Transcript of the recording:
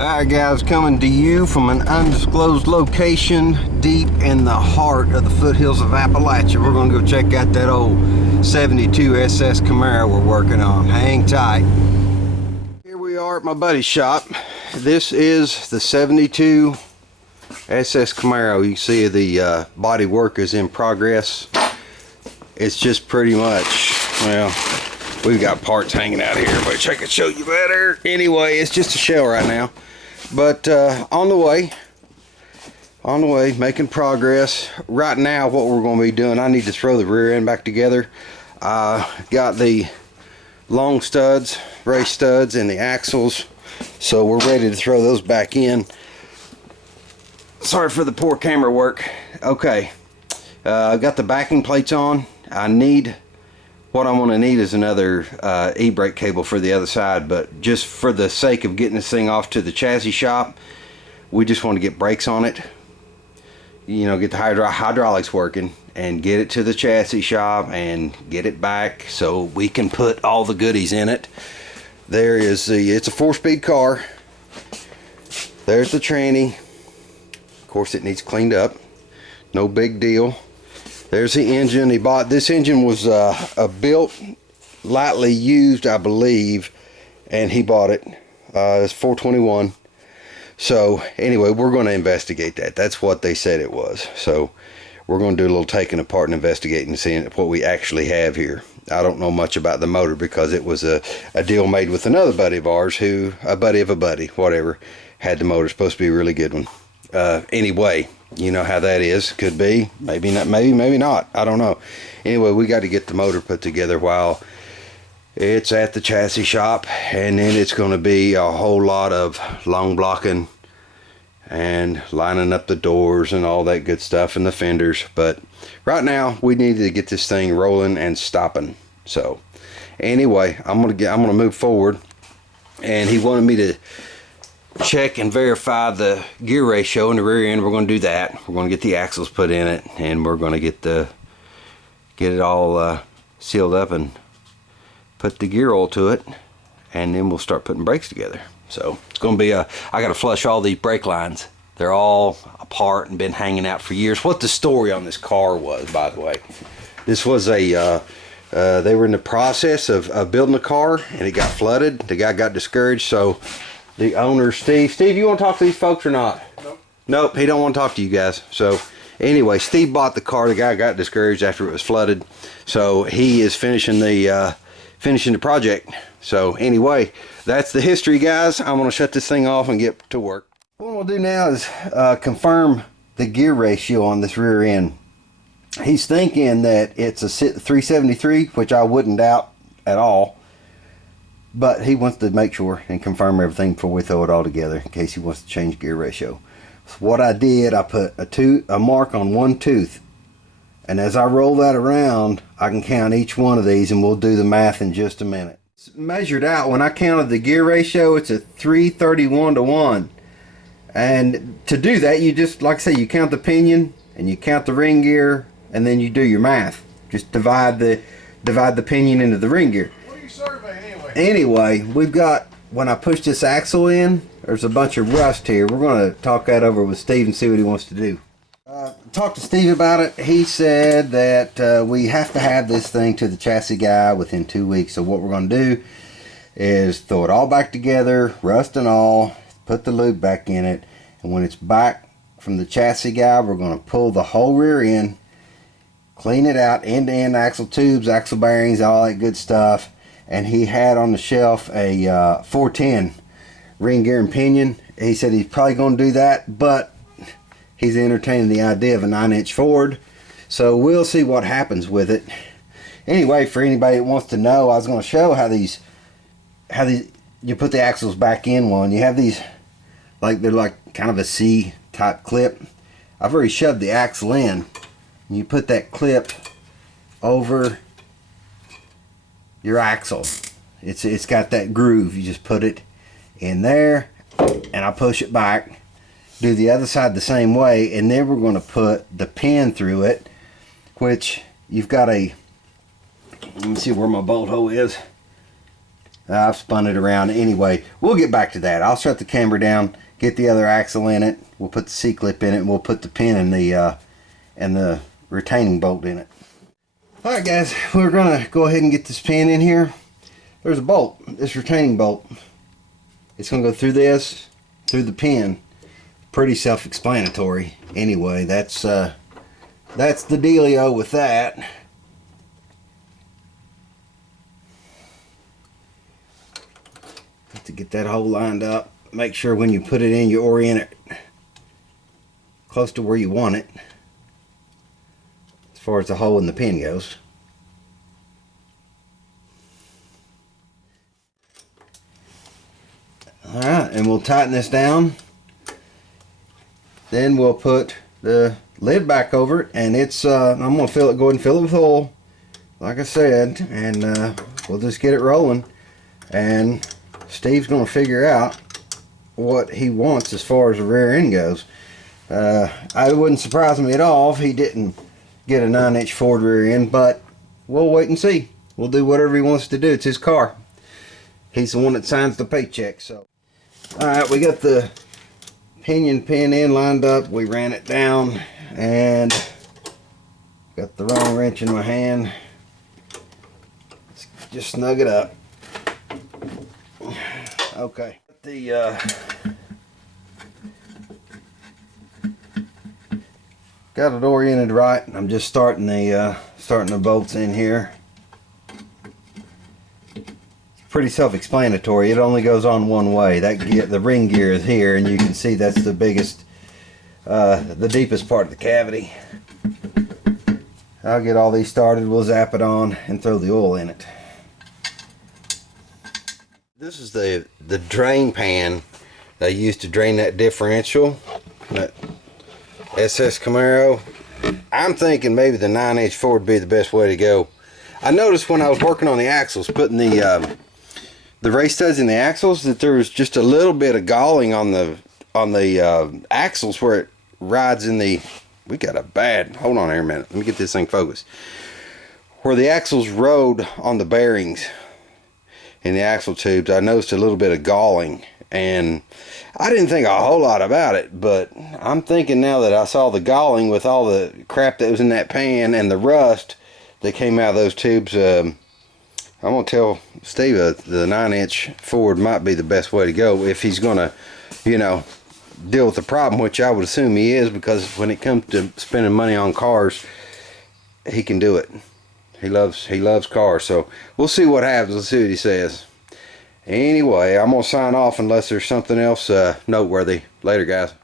Alright guys, coming to you from an undisclosed location deep in the heart of the foothills of Appalachia. We're going to go check out that old 72 SS Camaro we're working on. Hang tight. Here we are at my buddy's shop. This is the 72 SS Camaro. You can see the body work is in progress. It's just pretty much, well, we've got parts hanging out here, which I can show you better. Anyway, it's just a shell right now. But on the way, making progress. Right now, what we're going to be doing, I need to throw the rear end back together. Got the long studs, race studs, and the axles. So we're ready to throw those back in. Sorry for the poor camera work. Okay, got the backing plates on. What I'm going to need is another e-brake cable for the other side, but just for the sake of getting this thing off to the chassis shop, we just want to get brakes on it, you know, get the hydraulics working and get it to the chassis shop and get it back so we can put all the goodies in it. There is it's a 4-speed car. There's the tranny. Of course it needs cleaned up, no big deal. There's the engine. He bought this engine, was built lightly used, I believe, and he bought it. It's 421. So anyway, we're going to investigate that. That's what they said it was. So we're going to do a little taking apart and investigating and seeing what we actually have here. I don't know much about the motor because it was a deal made with another buddy of ours, who a buddy of a buddy, whatever, had the motor. Supposed to be a really good one. Anyway, you know how that is. Could be, maybe not, maybe not, I don't know. Anyway, we got to get the motor put together while it's at the chassis shop, and then it's going to be a whole lot of long blocking and lining up the doors and all that good stuff and the fenders. But right now we need to get this thing rolling and stopping. So anyway, I'm gonna move forward, and he wanted me to check and verify the gear ratio in the rear end. We're going to do that. We're going to get the axles put in it, and we're going to get it all sealed up and put the gear oil to it, and then we'll start putting brakes together. So it's going to be I got to flush all these brake lines. They're all apart and been hanging out for years. What the story on this car was, by the way, this was they were in the process of building a car, and it got flooded. The guy got discouraged, so the owner, Steve, you want to talk to these folks or not? Nope, he don't want to talk to you guys. So anyway, Steve bought the car. The guy got discouraged after it was flooded, so he is finishing the project. So anyway, that's the history, guys. I'm going to shut this thing off and get to work. What we'll do now is confirm the gear ratio on this rear end. He's thinking that it's a 373, which I wouldn't doubt at all. But he wants to make sure and confirm everything before we throw it all together, in case he wants to change gear ratio. So what I did, I put a mark on one tooth, and as I roll that around, I can count each one of these, and we'll do the math in just a minute. It's measured out. When I counted the gear ratio, it's a 331 to 1. And to do that, you just, like I say, you count the pinion and you count the ring gear, and then you do your math. Just divide the pinion into the ring gear. Anyway, we've got, when I push this axle in, there's a bunch of rust here. We're going to talk that over with Steve and see what he wants to do. Talked to Steve about it. He said that we have to have this thing to the chassis guy within 2 weeks. So what we're going to do is throw it all back together, rust and all, put the lube back in it, and when it's back from the chassis guy, we're going to pull the whole rear end, clean it out, end-to-end axle tubes, axle bearings, all that good stuff. And he had on the shelf a 410 ring gear and pinion. He said he's probably going to do that, but he's entertaining the idea of a 9-inch Ford. So we'll see what happens with it. Anyway, for anybody that wants to know, I was going to show how these you put the axles back in one. You have these, like, they're like kind of a C type clip. I've already shoved the axle in, and you put that clip over your axle. It's got that groove. You just put it in there, and I push it back. Do the other side the same way, and then we're going to put the pin through it, which you've got a, let me see where my bolt hole is. I've spun it around. Anyway, we'll get back to that. I'll shut the camera down, get the other axle in it. We'll put the C-clip in it, and we'll put the pin in the retaining bolt in it. Alright guys, we're going to go ahead and get this pin in here. There's a bolt, this retaining bolt. It's going to go through this, through the pin. Pretty self-explanatory. Anyway, that's the dealio with that. Have to get that hole lined up. Make sure when you put it in, you orient it close to where you want it, as far as the hole in the pin goes. Alright, and we'll tighten this down. Then we'll put the lid back over it, and it's I'm going to go ahead and fill it with oil, like I said, and we'll just get it rolling. And Steve's going to figure out what he wants as far as the rear end goes. I wouldn't surprise me at all if he didn't get a 9-inch Ford rear end, but we'll wait and see. We'll do whatever he wants to do. It's his car. He's the one that signs the paycheck. So, alright, we got the pinion pin in lined up. We ran it down and got the wrong wrench in my hand. Let's just snug it up. Okay. Got it oriented right. I'm just starting the bolts in here. Pretty self-explanatory. It only goes on one way. The ring gear is here, and you can see that's the biggest, the deepest part of the cavity. I'll get all these started. We'll zap it on and throw the oil in it. This is the drain pan they used to drain that differential, that SS Camaro. I'm thinking maybe the 9-inch Ford would be the best way to go. I noticed when I was working on the axles, putting the race studs in the axles, that there was just a little bit of galling on the axles where it rides in the. We got a bad. Hold on here a minute. Let me get this thing focused. Where the axles rode on the bearings in the axle tubes, I noticed a little bit of galling, and I didn't think a whole lot about it, but I'm thinking now that I saw the galling with all the crap that was in that pan and the rust that came out of those tubes. I'm gonna tell Steve the 9-inch Ford might be the best way to go if he's gonna, you know, deal with the problem, which I would assume he is, because when it comes to spending money on cars, he can do it. He loves cars. So we'll see what happens. Let's see what he says. Anyway, I'm gonna sign off unless there's something else noteworthy. Later, guys.